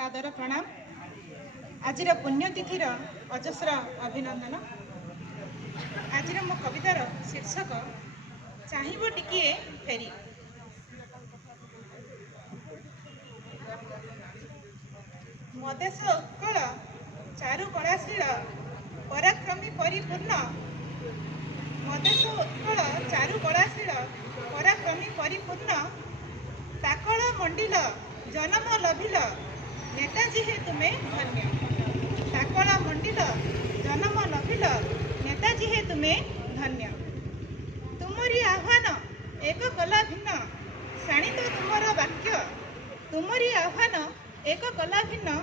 सादर प्रणाम। आज पुण्यतिथि अजस्र अभिनंदन। आज मो कवितार शीर्षक चाहिब टिकिए फेरी। मदेश उत्कल चारु कलाशील पराक्रमी परिपूर्ण। मदेश उत्कल चारु कलाशील पराक्रमी परिपूर्ण। ताकल मंडिल जन्म लभिल नेताजी हे तुमे धन्य। ताकल मंडिल जन्म लभिल नेताजी हे तुमे धन्य। तुमरी आह्वान एक कला भिन्न शाणित तुमर वाक्य। तुमरी आह्वान एक कला भिन्न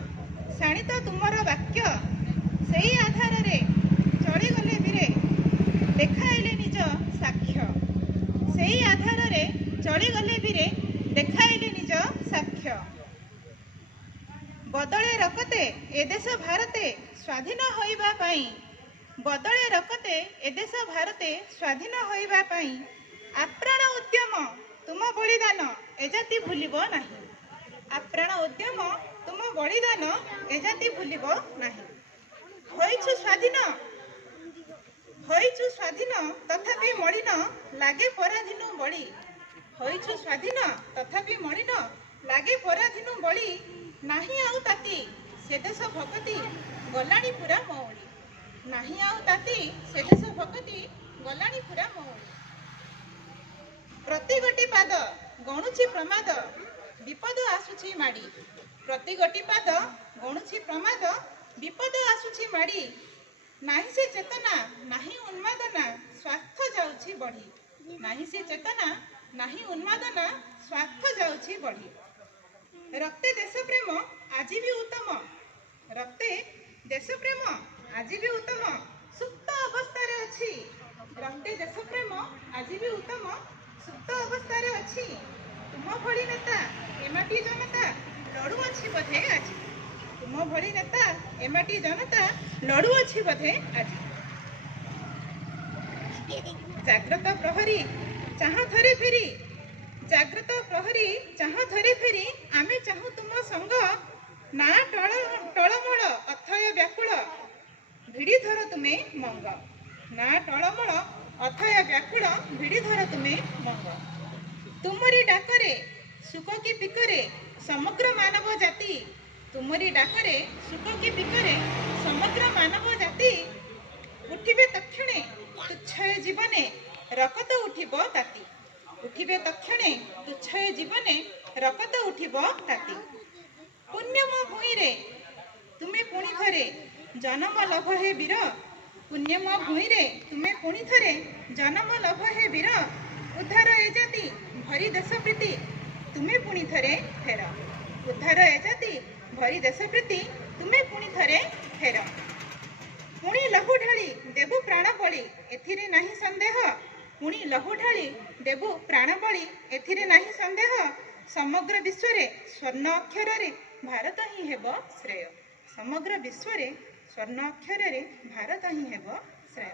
शाणित तुमर वाक्य। सेई आधार रे चली गले वीरे देखाइले निज साक्ष्य। सेई आधार रे चली गले वीरे देखाइले निज साक्ष्य। बदले रकते ए देश भारते स्वाधीन होइबा पाई। बदले रकते ए देश भारते स्वाधीन होइबा पाई। आप्राण उद्यम तुम बलिदान ए जाति भूलिबो नाही। आप्राण उद्यम तुम बलिदान ए जाति भूलिबो नाही। होइछु स्वाधीन तथापि मलिन लागे पराधीन बळी। होइछु स्वाधीन तथापि मलिन लागे पराधीन बळी। नाही आउ ताती से देश भक्ति गलाणी पूरा मौली। नाही आउ ताती से देश भक्ति गलाणी पूरा मौली। प्रति गोटी पाद गणुछि प्रमाद विपद आसुछि माड़ी। प्रति गोटी पाद गणुछि प्रमाद विपद आसुछि माड़ी। नाही से चेतना नाही उन्मादना स्वार्थ जाउछि बढ़ी। नाही से चेतना नाही उन्मादना स्वार्थ जाउछि बढ़ी। रक्ते देश प्रेम आज भी उत्तम। रक्ते देश प्रेम आज भी उत्तम सुप्त अवस्था रे अछि। रक्ते देश प्रेम आज भी उत्तम सुप्त अवस्था रे अछि। तुम भली नेता एमाटी जनता लड़ू अछि बधे आज। तुम भली नेता एमाटी जनता लड़ू अछि बधे आज। जाग्रत प्रहरी चाह थरे फेरी। जाग्रत प्रहरी चाह थरे फेरी आमे चाहू तुम संग। ना टळमळ अथय व्याकुल भिड़ी धर तुमे मंग। ना टळमळ अथय व्याकुल भिड़ी धर तुमे मंग। तुमरी डाकरे सुख की पिकरे समग्र मानव जाति। तुमरी डाकरे सुख की पिकरे समग्र मानव जाति। उठिबे तक्षणे तुच्छय जीवने रकत उठिब ताती। उठिबे तक्षणे तुच्छय जीवने रकत उठिब ताती। पुण्यम भूइरे तुमे पुणी थरे जन्म लभ हे वीर। पुण्यम भूइरे तुमे पुणी थरे जन्म लभ हे वीर। उद्धार ए जाति भरी देश प्रीति तुमे पुणी थरे फेर। उद्धार ए जाति भरी देश प्रीति तुमे पुणी थरे फेर। पुणी लहू ढाली देबु प्राण बळी एथिरे नाही संदेह। पुणी लहू ढाली देबु प्राण बळी एथिरे नाही संदेह। समग्र विश्व रे स्वर्ण अक्षर रे भारत ही हेब श्रेय। समग्र विश्व रे स्वर्ण अक्षर रे भारत ही हेब श्रेय।